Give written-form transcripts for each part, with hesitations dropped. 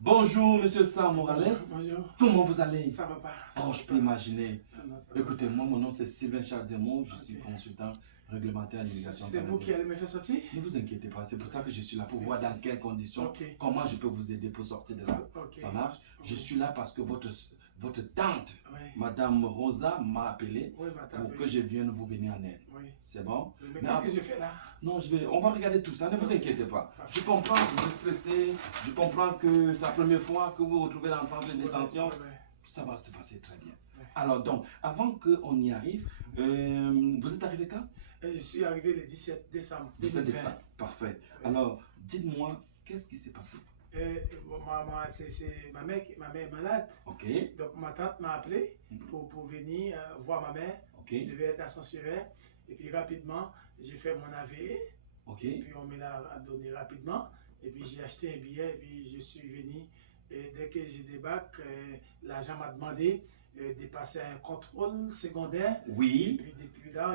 Bonjour, monsieur Sam Morales. Bonjour. Comment vous allez? Ça va pas. Oh, je peux imaginer. Non, ça va Écoutez, pas. moi, mon nom c'est Sylvain Chardemont. Je suis Ok. consultant réglementaire en immigration C'est vous qui canadienne. allez me faire sortir? Ne vous inquiétez pas, c'est pour ça que je suis là pour voir dans quelles conditions, Ok. comment je peux vous aider pour sortir de là. Ok. Ça marche? Je Oui. suis là parce que votre tante, Oui. Madame Rosa, m'a appelé Oui, madame. pour Oui. que je vienne vous venir en aide. Oui. C'est bon? Mais Mais qu'est-ce après- que je fais là? Non, on va regarder tout ça, ne vous inquiétez pas. Je comprends que vous êtes stressé, je comprends que c'est la première fois que vous vous retrouvez dans le centre de détention. Oui, oui. Ça va se passer très bien. Ouais. Alors donc, avant qu'on y arrive, vous êtes arrivé quand? Je suis arrivé le 17 décembre. 17 2020. décembre. Parfait. Ouais. Alors, dites-moi, qu'est-ce qui s'est passé? Bon, c'est ma mère est malade. Ok, Donc ma tante m'a appelé pour venir voir ma mère. ok, Je devais être à Saint-Suret. Et puis rapidement, j'ai fait mon AVE. ok. Et puis on me l'a donné rapidement. Et puis j'ai acheté un billet et puis je suis venu. Et dès que je débarque, l'agent m'a demandé de passer un contrôle secondaire. Et Oui, puis depuis là,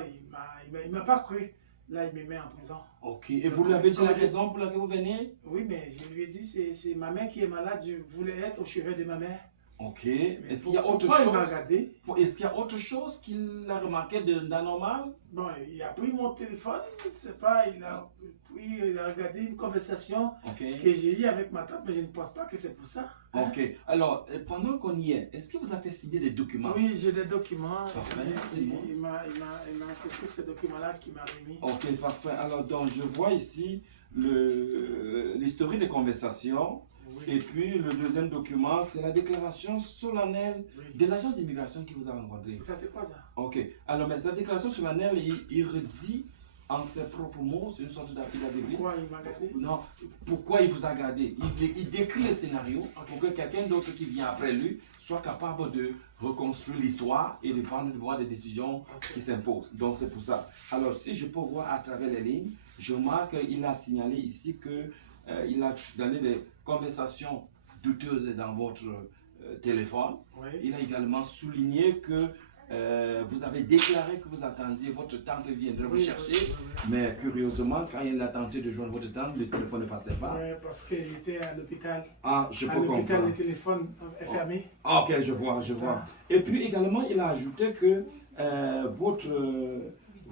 il m'a pas cru. Là, il me met en prison. ok. Et vous lui avez dit la raison pour laquelle vous venez? Oui, mais je lui ai dit, c'est ma mère qui est malade. Je voulais être au chevet de ma mère. Ok. Mais Est-ce qu'il y a autre pourquoi il m'a chose? regardé? Est-ce qu'il y a autre chose qu'il a remarqué d'anormal? Bon, il a pris mon téléphone, je ne sais pas, il a regardé une conversation Ok. que j'ai eue avec ma tante, mais je ne pense pas que c'est pour ça. Ok. Alors, pendant qu'on y est-ce que vous avez signé des documents? Oui, j'ai des documents. Parfait, Et dis-moi. c'est tous ces documents-là qu'il m'a remis. Ok, parfait. Alors, donc, je vois ici l'historique des conversations. Et Oui, puis, le deuxième document, c'est la déclaration solennelle oui. de l'agent d'immigration qui vous a rencontré. Ça, c'est quoi ça? Ok. Alors, mais cette déclaration solennelle, il redit en ses propres mots, c'est une sorte d'affidavit. Pourquoi il m'a regardé? Non, pourquoi il vous a gardé? Il décrit le scénario pour que quelqu'un d'autre qui vient après lui soit capable de reconstruire l'histoire et de voir des décisions Ok. qui s'imposent. Donc c'est pour ça. Alors si je peux voir à travers les lignes, je remarque qu'il a signalé ici que il a donné des conversations douteuses dans votre téléphone. Oui. Il a également souligné que vous avez déclaré que vous attendiez votre tante viendrait vous Oui, chercher. oui, oui. Mais curieusement, quand il a tenté de joindre votre tante, le téléphone ne passait pas. Ouais, parce qu'il était à l'hôpital. Ah, je À peux l'hôpital, comprendre. le téléphone est fermé. Ah, ok, je vois, C'est je ça. vois. Et puis également, il a ajouté que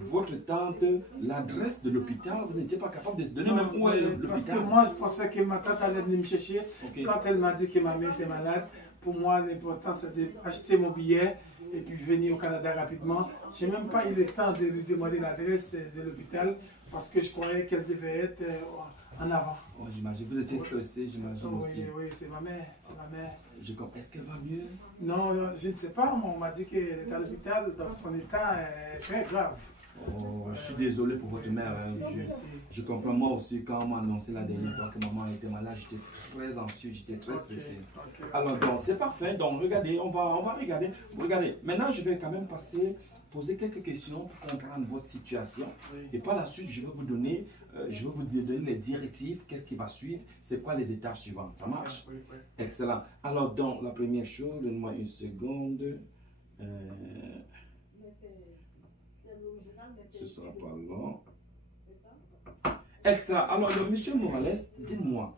votre tante, l'adresse de l'hôpital, vous n'étiez pas capable de se donner même où est Parce que l'hôpital. moi, je pensais que ma tante allait venir me chercher. Ok. Quand elle m'a dit que ma mère était malade, pour moi, l'important, c'est d'acheter mon billet et puis venir au Canada rapidement. Je n'ai même pas eu le temps de lui demander l'adresse de l'hôpital parce que je croyais qu'elle devait être en avant. Oh, j'imagine, vous étiez stressé, j'imagine aussi. Oui, oui, c'est ma mère. C'est ma mère. Je comprends. Est-ce qu'elle va mieux? Non, je ne sais pas. On m'a dit qu'elle est à l'hôpital, donc son état est très grave. Oh, je suis désolé pour votre mère. Merci, hein. merci. Je comprends, moi aussi, quand on m'a annoncé la dernière fois que maman était malade, j'étais très anxieux, j'étais très stressé. Ok. Alors, donc, c'est parfait. Donc, regardez, on va regarder. Regardez, maintenant, je vais quand même poser quelques questions pour comprendre votre situation. Oui. Et par la suite, je vais vous donner les directives, qu'est-ce qui va suivre, c'est quoi les étapes suivantes. Ça marche? Oui, oui. Excellent. Alors, donc, la première chose, donne-moi une seconde. Ce sera pas long. Excellent. Alors, donc, monsieur Morales, dites-moi,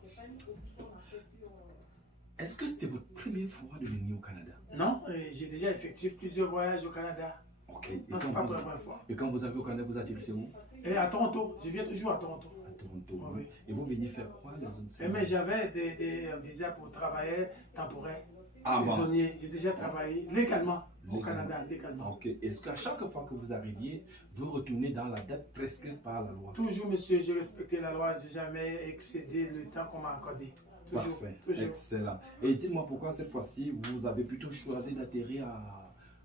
est-ce que c'était votre première fois de venir au Canada? Non, j'ai déjà effectué plusieurs voyages au Canada. Ok. Non, c'est pas la première fois. Et quand vous arrivez au Canada, vous atterrissez où? Et à Toronto, je viens toujours à Toronto. À Toronto. Ah oui. Et vous veniez faire quoi les autres Mais j'avais des visas pour travailler temporaire, Ah, bon. saisonnier. J'ai déjà travaillé légalement au Légalement. Canada, légalement. Ok. Est-ce qu'à chaque fois que vous arriviez, vous retournez dans la date prescrite par la loi? Toujours, monsieur, j'ai respecté la loi, j'ai jamais excédé le temps qu'on m'a accordé. Toujours, Parfait. toujours. Excellent. Et dites-moi pourquoi cette fois-ci, vous avez plutôt choisi d'atterrir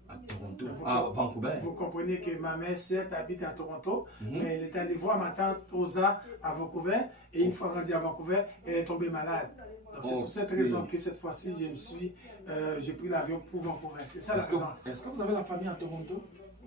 à Toronto, à Vancouver? Vous comprenez que ma mère, certes, habite à Toronto, Mhm. mais elle est allée voir ma tante Rosa à Vancouver, et une fois rendue à Vancouver, elle est tombée malade. Donc c'est pour cette Ok. raison que cette fois-ci, j'ai pris l'avion pour Vancouver. C'est ça la raison. Est-ce que vous avez la famille à Toronto?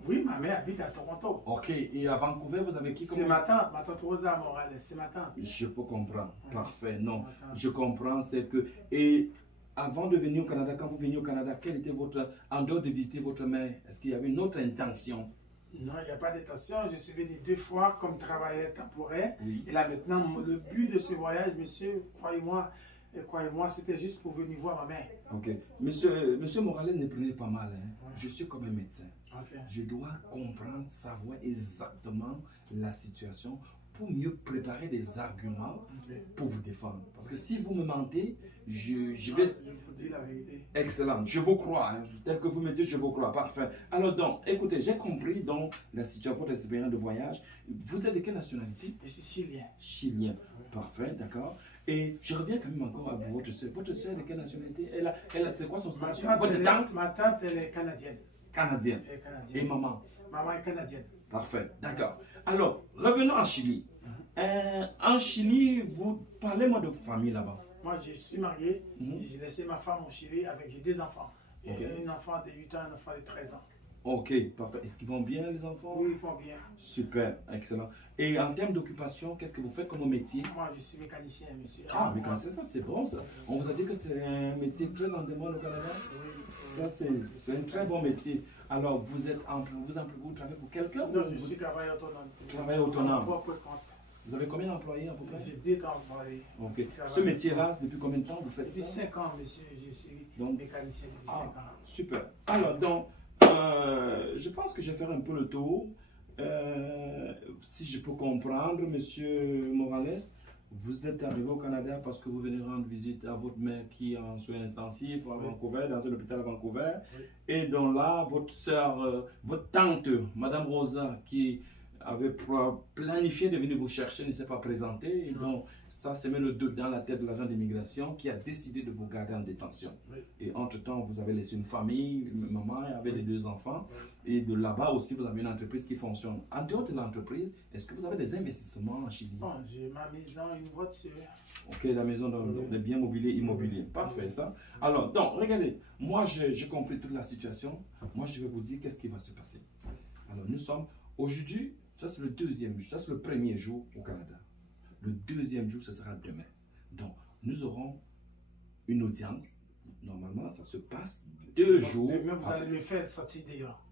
Oui, ma mère habite à Toronto. Ok. Et à Vancouver, vous avez qui C'est ma tante Rosa Morales, c'est ma tante. Je peux comprendre. Oui, Parfait. c'est Non, ma tante. je comprends. C'est que. Et avant de venir au Canada, quand vous veniez au Canada, quelle était votre. En dehors de visiter votre mère, est-ce qu'il y avait une autre intention? Non, il n'y a pas d'intention. Je suis venu 2 fois comme travailleur temporaire. Oui. Et là maintenant, le but de ce voyage, monsieur, croyez-moi, Et croyez-moi, c'était juste pour venir voir ma mère. Ok. Monsieur Morales, ne prenez pas mal. Hein. Ouais. Je suis comme un médecin. Ok. Je dois comprendre, savoir exactement la situation pour mieux préparer des arguments Ok. pour vous défendre. Parce que si vous me mentez, je Je vais... vous dis la vérité. Excellent, je vous crois. Hein. Tel que vous me dites, je vous crois. Parfait. Alors donc, écoutez, j'ai compris donc la situation, votre expérience de voyage. Vous êtes de quelle nationalité? Je suis chilien. Chilien. Parfait, d'accord. Et je reviens quand même encore à votre soeur. Votre soeur est de quelle nationalité? C'est quoi son Ma statut? tante, Votre tante? ma tante, elle est canadienne. Canadienne. Elle est Et canadienne. maman? Maman est canadienne. Parfait, d'accord. Alors, revenons en Chili. En Chili, vous parlez-moi de famille là-bas. Moi, je suis marié. Mhm. J'ai laissé ma femme au Chili avec j'ai 2 enfants. Et Ok. un enfant de 8 ans, un enfant de 13 ans. Ok, parfait. Est-ce qu'ils vont bien les enfants? Oui, ils font bien. Super, excellent. Et en termes d'occupation, qu'est-ce que vous faites comme métier? Moi, je suis mécanicien, monsieur. Ah, mais quand c'est ça, c'est bon ça. On vous a dit que c'est un métier très en demande au Canada? Oui. Ça, c'est un très bon métier. Alors, vous travaillez pour quelqu'un? Non, ou je vous suis travailleur autonome. Travailleur autonome. Mon propre compte. Vous avez combien d'employés à peu près? J'ai 2 employés. Ok. Ce métier-là, depuis combien de temps vous faites Depuis ça? 5 ans, monsieur, je suis Donc, mécanicien depuis ah, 5 ans. super. Alors, donc, je pense que je vais faire un peu le tour. Si je peux comprendre, Monsieur Morales, vous êtes arrivé au Canada parce que vous venez rendre visite à votre mère qui est en soins intensifs à Vancouver, dans un hôpital à Vancouver. Oui. Et donc là, votre soeur, votre tante, Madame Rosa, qui avait planifié de venir vous chercher, ne s'est pas présentée. Et donc, ça se met le doute dans la tête de l'agent d'immigration qui a décidé de vous garder en détention. Oui. Et entre-temps, vous avez laissé une famille, une maman avec les 2 enfants. Oui. Et de là-bas aussi, vous avez une entreprise qui fonctionne. En dehors de l'entreprise, est-ce que vous avez des investissements en Chili? Bon, j'ai ma maison, une voiture. Ok, la maison, dans les biens mobiliers, immobiliers. Parfait, ça. Alors, donc, regardez, moi, j'ai compris toute la situation. Moi, je vais vous dire qu'est-ce qui va se passer. Alors, nous sommes aujourd'hui, ça c'est le deuxième jour, ça c'est le premier jour au Canada. Le deuxième jour, ce sera demain. Donc, nous aurons une audience. Normalement, ça se passe 2 jours. Demain, vous après. allez me faire sortir dehors.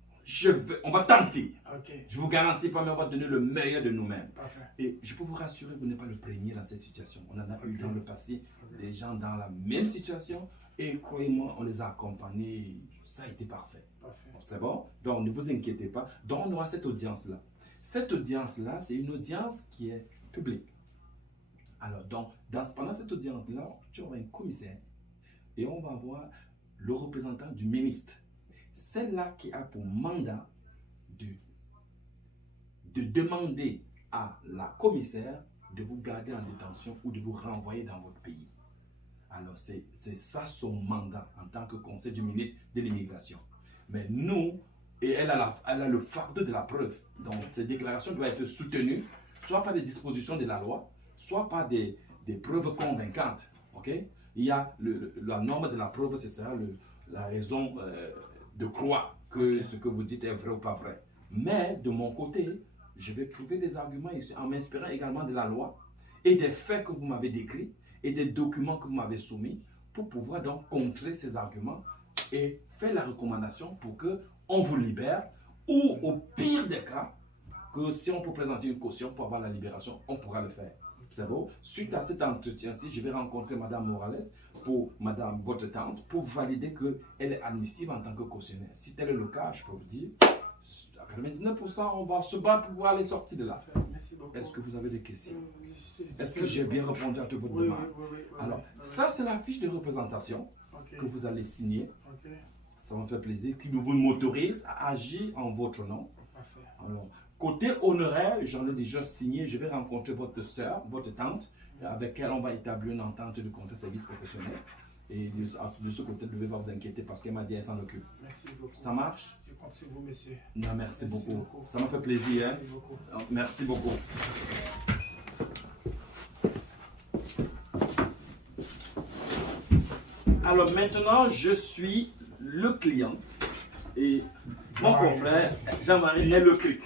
On va tenter. Ok, Je vous garantis pas, mais on va donner le meilleur de nous-mêmes. parfait. Et je peux vous rassurer, vous n'êtes pas le premier dans cette situation. On en a eu Ok. dans le passé des gens dans la même situation. Et croyez-moi, on les a accompagnés. Ça a été parfait. Parfait. C'est bon? Donc, ne vous inquiétez pas. Donc, on aura cette audience-là. Cette audience-là, c'est une audience qui est publique. Alors, donc, pendant cette audience-là, tu auras un commissaire et on va avoir le représentant du ministre. Celle-là qui a pour mandat de demander à la commissaire de vous garder en détention ou de vous renvoyer dans votre pays. Alors, c'est ça son mandat en tant que conseil du ministre de l'immigration. Mais nous, et elle a le fardeau de la preuve. Donc, ces déclarations doivent être soutenues, soit par des dispositions de la loi, soit par des preuves convaincantes. Ok? Il y a la norme de la preuve, c'est ça, la raison de croire que ce que vous dites est vrai ou pas vrai. Mais de mon côté, je vais trouver des arguments ici en m'inspirant également de la loi et des faits que vous m'avez décrits et des documents que vous m'avez soumis pour pouvoir donc contrer ces arguments et faire la recommandation pour que on vous libère ou au pire des cas, que si on peut présenter une caution pour avoir la libération, on pourra le faire. C'est beau. Suite à cet entretien-ci, je vais rencontrer Madame Morales pour Madame votre tante pour valider qu'elle est admissible en tant que cautionnaire. Si tel est le cas, je peux vous dire, à 99%, on va se battre pour pouvoir les sortir de là. Merci beaucoup. Est-ce que vous avez des questions? Mm, Est-ce que j'ai bien répondu à toutes vos Oui, demandes? oui. Alors, ça c'est la fiche de représentation Ok, que vous allez signer. ok, Ça me fait plaisir, qui vous m'autorise à agir en votre nom. parfait. Alors, côté honoraire, j'en ai déjà signé. Je vais rencontrer votre soeur, votre tante, avec elle on va établir une entente de contrat service professionnel. Et de ce côté, ne devez pas vous inquiéter parce qu'elle m'a dit qu'elle s'en occupe. Merci beaucoup. Ça marche? Je compte sur vous, monsieur. Non, merci beaucoup. beaucoup. Ça m'a fait plaisir. Hein? Merci beaucoup. Merci beaucoup. Alors maintenant, je suis le client et mon confrère Jean-Marie est le clic.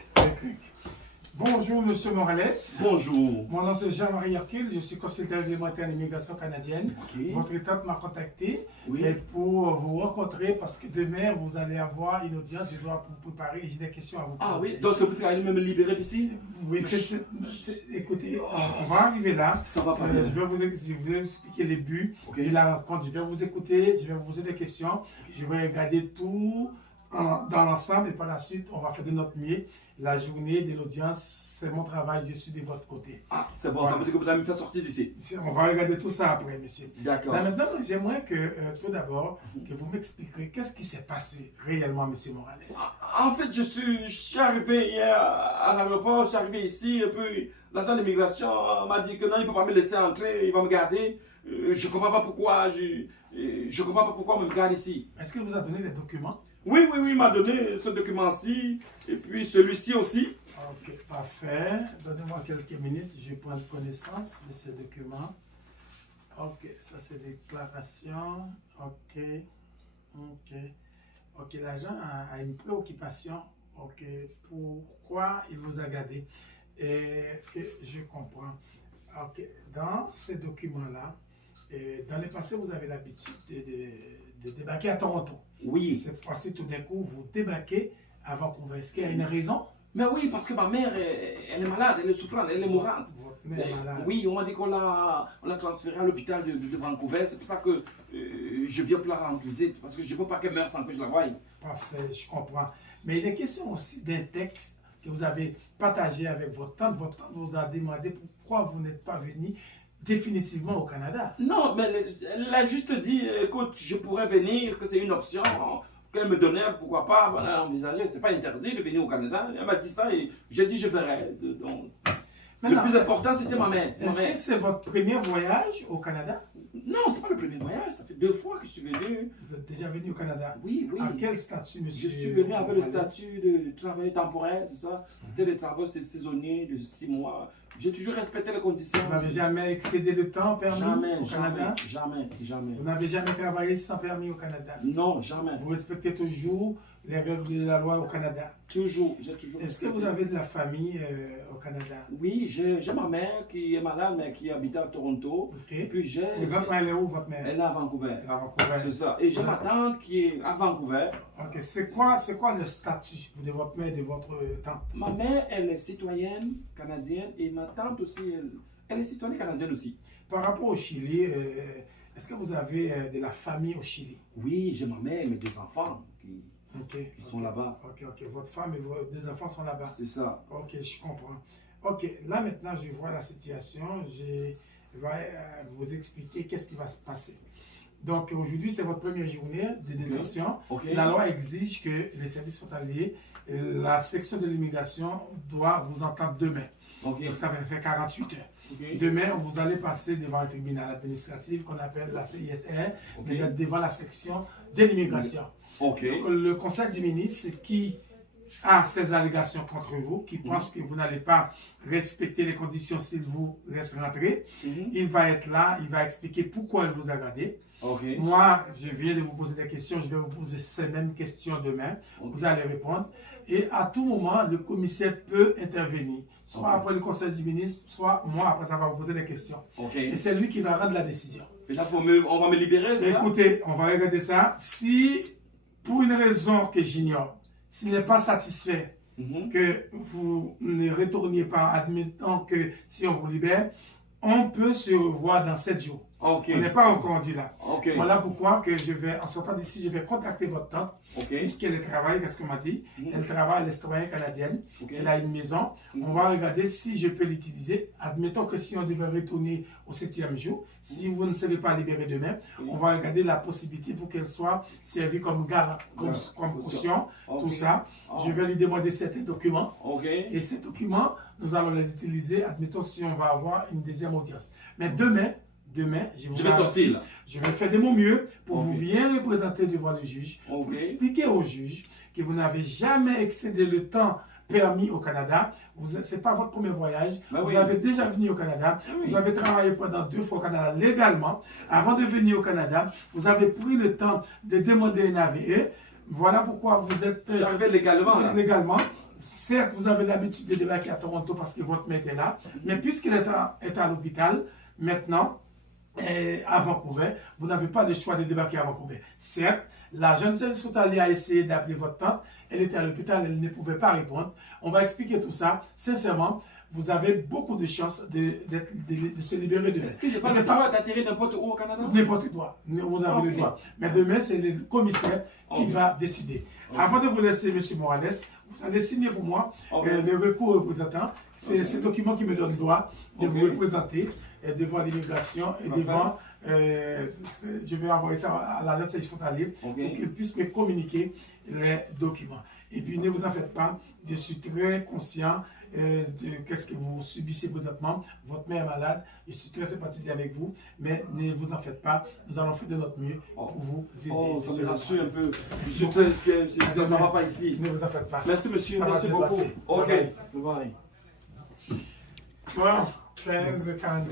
Bonjour, Monsieur Morales. Bonjour. Mon nom c'est Jean-Marie Hercule, je suis consultant réglementaire en immigration canadienne. Ok. Votre état m'a contacté Oui. pour vous rencontrer parce que demain vous allez avoir une audience, je dois vous préparer et j'ai des questions à vous poser. Ah oui, donc c'est pour ça qu'elle me libérer d'ici? Oui, écoutez, on va arriver là. Ça va pas Je bien. vais vous expliquer les buts Ok. et la rencontre. Je vais vous écouter, je vais vous poser des questions, je vais regarder tout dans l'ensemble et par la suite, on va faire de notre mieux. La journée de l'audience, c'est mon travail, je suis de votre côté. Ah, c'est bon, Voilà. ça veut dire que vous allez me faire sortir d'ici. On va regarder tout ça après, monsieur. D'accord. Là, maintenant, j'aimerais que, tout d'abord, que vous m'expliquiez qu'est-ce qui s'est passé réellement, monsieur Morales. En fait, je suis arrivé hier à l'aéroport, je suis arrivé ici, et puis l'agent d'immigration m'a dit que non, il ne peut pas me laisser entrer, il va me garder. Je ne comprends pas pourquoi, je comprends pas pourquoi on me garde ici. Est-ce qu'il vous a donné des documents? Oui, il m'a donné ce document-ci, et puis celui-ci aussi. Ok, parfait. Donnez-moi quelques minutes, je vais prendre connaissance de ces documents. Ok, ça c'est déclaration. Ok, l'agent a une préoccupation. Ok, pourquoi il vous a gardé? Et je comprends. Ok, dans ces documents-là, dans le passé, vous avez l'habitude de débarquer à Toronto. Oui. Cette fois-ci, tout d'un coup, vous débarquez à Vancouver. Est-ce qu'il y a une raison? Mais oui, parce que ma mère, elle est malade, elle est souffrante, elle est mourante. Votre mère est malade. Oui, on m'a dit qu'on l'a transférée à l'hôpital de Vancouver. C'est pour ça que je viens pour la rendre visite, parce que je ne veux pas qu'elle meure sans que je la voie. Parfait, je comprends. Mais il est question aussi d'un texte que vous avez partagé avec votre tante. Votre tante vous a demandé pourquoi vous n'êtes pas venu définitivement au Canada. Non, mais elle a juste dit, écoute, je pourrais venir, que c'est une option qu'elle me donnait, pourquoi pas, voilà, envisager. C'est pas interdit de venir au Canada. Elle m'a dit ça et j'ai dit je verrai. Donc, le plus important, c'était ma mère. Est-ce que c'est votre premier voyage au Canada? Non, c'est pas le premier voyage. Ça fait 2 fois que je suis venu. Vous êtes déjà venu au Canada? Oui. À quel statut, Je monsieur? suis venu avec le statut de travailleur temporaire, c'est ça. C'était des travaux saisonniers de 6 mois. J'ai toujours respecté les conditions. Vous n'avez jamais excédé le temps permis au Canada? Jamais. Vous n'avez jamais travaillé sans permis au Canada? Non, jamais. Vous respectez toujours les règles de la loi au Canada? Toujours, j'ai toujours. Est-ce que vous avez de la famille au Canada? Oui, j'ai ma mère qui est malade, mais qui habite à Toronto. Ok. Et puis j'ai. Présentement, elle est où, votre mère? Elle est à Vancouver. À Vancouver. C'est ça. Et j'ai ma tante qui est à Vancouver. Ok, c'est quoi le statut de votre mère et de votre tante? Ma mère, elle est citoyenne canadienne et ma tante aussi, elle est citoyenne canadienne aussi. Par rapport au Chili, est-ce que vous avez de la famille au Chili? Oui, j'ai ma mère et mes 2 enfants qui sont là-bas. Ok. Votre femme et vos 2 enfants sont là-bas. C'est ça. Ok, je comprends. Ok, là maintenant, je vois la situation. Je vais vous expliquer qu'est-ce qui va se passer. Donc aujourd'hui, c'est votre première journée de détention. Ok. La loi exige que les services frontaliers, la section de l'immigration doit vous entendre demain. Ok. Donc ça va faire 48 heures. Ok. Demain, vous allez passer devant un tribunal administratif qu'on appelle la CISR, Ok. mais devant la section de l'immigration. Ok. Donc, le conseil du ministre qui a ces allégations contre vous, qui pense que vous n'allez pas respecter les conditions s'il vous laisse rentrer, il va être là, il va expliquer pourquoi il vous a gardé. Ok. Moi, je viens de vous poser des questions, je vais vous poser ces mêmes questions demain. Ok. Vous allez répondre. Et à tout moment, le commissaire peut intervenir. Soit Ok. après le conseil du ministre, soit moi après ça va vous poser des questions. Ok. Et c'est lui qui va rendre la décision. Et là, on va me libérer, c'est ça? Écoutez, on va regarder ça. Si, pour une raison que j'ignore, s'il n'est pas satisfait que vous ne retourniez pas, admettons que si on vous libère, on peut se revoir dans 7 jours. Ok. On n'est pas encore dit là. Ok. Voilà pourquoi que je vais, en sortant d'ici, je vais contacter votre tante, Ok. puisqu'elle travaille, qu'est-ce qu'elle m'a dit? Elle travaille, elle est citoyenne canadienne, Ok. elle a une maison. On va regarder si je peux l'utiliser. Admettons que si on devait retourner au 7e jour, si vous ne serez pas libéré demain, on va regarder la possibilité pour qu'elle soit servie comme garde, comme caution, tout ça. Je vais lui demander certains documents. Ok. Et ces documents, nous allons les utiliser, admettons, si on va avoir une deuxième audience. Mais demain, Je vais sortir là. je vais faire de mon mieux pour Ok. vous bien représenter devant le juge, Ok. pour expliquer au juge que vous n'avez jamais excédé le temps permis au Canada. Ce n'est pas votre premier voyage. Ben vous oui. avez déjà venu au Canada. Oui. Vous avez travaillé pendant 2 fois au Canada légalement. Avant de venir au Canada, vous avez pris le temps de demander un AVE. Voilà pourquoi vous êtes Je suis arrivé légalement là. légalement. certes, vous avez l'habitude de débarquer à Toronto parce que votre mère était là, mais puisqu'elle est à l'hôpital, maintenant, à Vancouver, vous n'avez pas le choix de débarquer à Vancouver. Certes, la jeune service hospitalier a essayé d'appeler votre tante, elle était à l'hôpital, elle ne pouvait pas répondre. On va expliquer tout ça. Sincèrement, vous avez beaucoup de chances de se libérer demain. Est-ce que j'ai pas le droit d'atterrir n'importe où au Canada? N'importe où. Vous avez le droit. Mais demain, c'est le commissaire qui va décider. Avant de vous laisser, M. Morales, vous allez signer pour moi le recours représentant. C'est ce document qui me donne droit de vous représenter devant l'immigration et devant. Je vais envoyer ça à l'agence service frontalier pour qu'il puisse me communiquer les documents. Et puis ne vous en faites pas, je suis très conscient de qu'est-ce que vous subissez présentement. Votre mère est malade, je suis très sympathisé avec vous, mais ne vous en faites pas, nous allons faire de notre mieux pour vous aider. Ça me rassure un peu. Je suis très inquiet, ça ne va pas ici. Ne vous en faites pas. Merci monsieur, Ça merci beaucoup. Ok. Ok. Bye. Bon, 15 de 40.